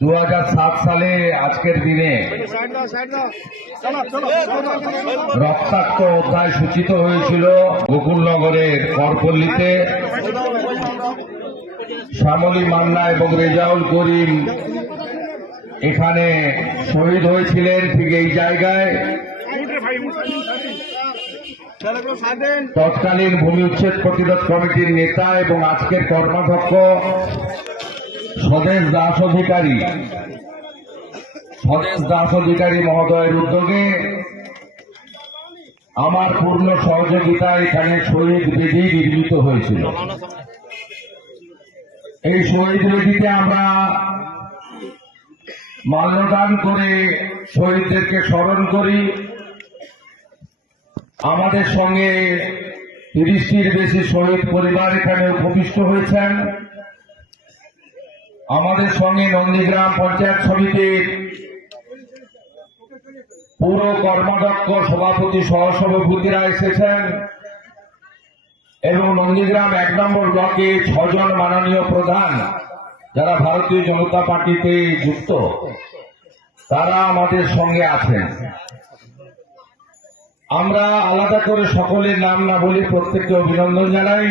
দু সালে আজকের দিনে রক্তাক্ত অধ্যায় সূচিত হয়েছিল গোকুলনগরের করপল্লীতে। শ্যামলী মান্না এবং রেজাউল করিম এখানে শহীদ হয়েছিলেন ঠিক এই জায়গায়। তৎকালীন ভূমি উচ্ছেদ প্রতিরোধ কমিটির নেতা এবং আজকের কর্মাধ্যক্ষ স্বদেশ দাস অধিকারী। স্বদেশ দাস অধিকারী মহোদয়ের উদ্যোগে আমার পূর্ণ সহযোগিতা এখানে শহীদ বেদি নির্মিত হয়েছিল। এই শহীদ বেদিতে আমরা মাল্যদান করে শহীদদেরকে স্মরণ করি। আমাদের সঙ্গে তিরিশটির বেশি শহীদ পরিবার এখানে উপবিষ্ট হয়েছেন। আমাদের সঙ্গে নন্দীগ্রাম পঞ্চায়েত সমিতির পুরো কর্মাধ্যক্ষ সভাপতি সহসভাপতিরা এসেছেন এবং নন্দীগ্রাম এক নম্বর ব্লকে ছজন মাননীয় প্রধান যারা ভারতীয় জনতা পার্টিতে যুক্ত, তারা আমাদের সঙ্গে আছেন। আমরা আলাদা করে সকলের নাম না বলে প্রত্যেককে অভিনন্দন জানাই।